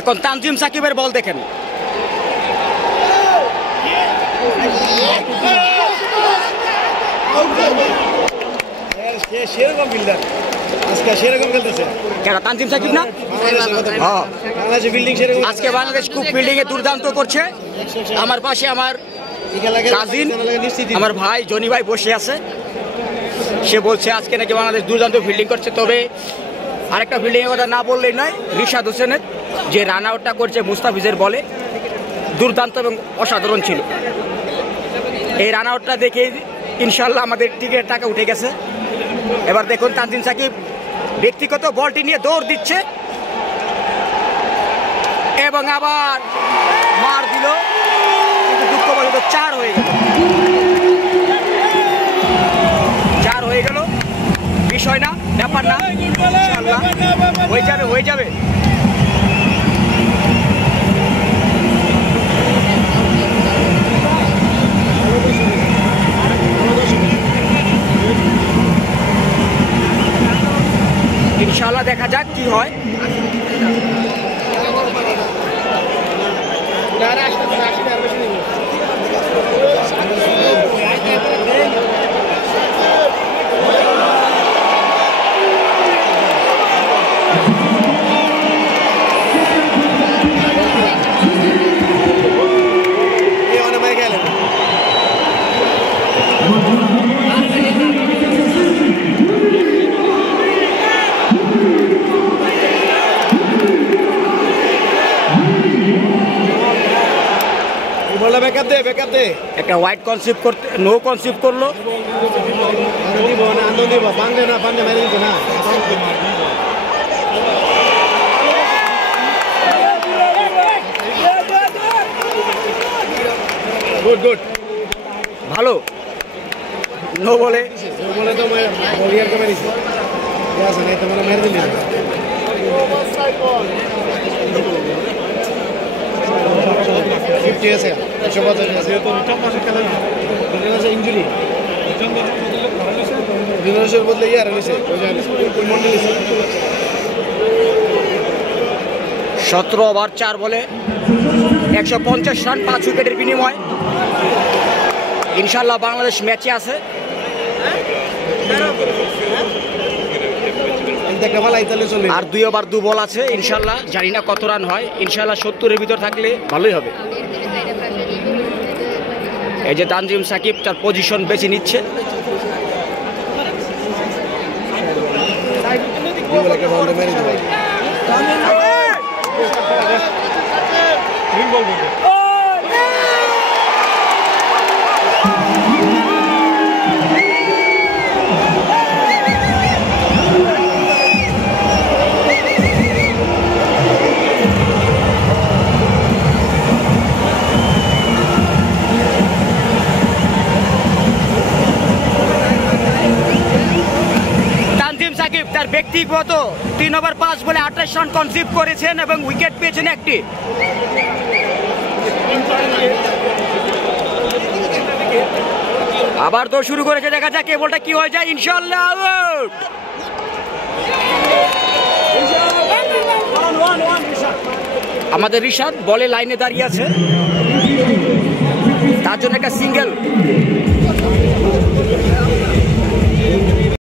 এখন তানজিম সাকিবের বল দেখেন। তানজিম সাকিব না, আজকে বাংলাদেশ খুব ফিল্ডিং এ দুর্দান্ত করছে। আমার পাশে আমার কাজিন, আমার ভাই জনি ভাই বসে আছে। সে বলছে আজকে নাকি বাংলাদেশ দুর্দান্ত ফিল্ডিং করছে। তবে আরেকটা ফিল্ডিং এর কথা না বললেই নয়, রিশাদ হোসেনের যে রান আউটটা করছে মুস্তাফিজের বলে, দুর্দান্ত এবং অসাধারণ ছিল। এই রান আউটটা দেখে ইনশাল্লাহ আমাদের টিকেট টাকা উঠে গেছে। এবার দেখুন তানজিম সাকিব ব্যক্তিগত বলটি নিয়ে দৌড় দিচ্ছে এবং আবার মার দিল, কিন্তু দুঃখবশত 4 হয়ে গেল। 4 হয়ে গেল, বিষয় না, ব্যাপার না, ইনশাআল্লাহ হয়ে যাবে। ইনশাআল্লাহ দেখা যাক কি হয়। একটা হোয়াইট কনসিপ্ট করতে নো কনসিপ্ট করলো। গুড ভালো, নো বলে তো ইঞ্জুরি 17 ওভার 4 বলে 150 রান 5 উইকেটের বিনিময়। ইনশাল্লাহ বাংলাদেশ ম্যাচে আছে। আর 2 ওভার 2 বল আছে। ইনশাল্লাহ জানি না কত রান হয়, ইনশাল্লাহ 70-এর ভিতর থাকলে ভালোই হবে। এই যে তানজিম সাকিব তার পজিশন বেছে নিচ্ছে। তার ব্যক্তিগত 3 ওভার 5 বলে 28 রান কনসিভ করেছেন এবং উইকেট পেয়েছেন একটি। আবার তো শুরু করেছে, দেখা যাক এই বলটা কি হয়ে যায়। ইনশাআল্লাহ আউট। আমাদের রিশাদ বলে লাইনে দাঁড়িয়ে আছে, তার জন্য একটা সিঙ্গেল।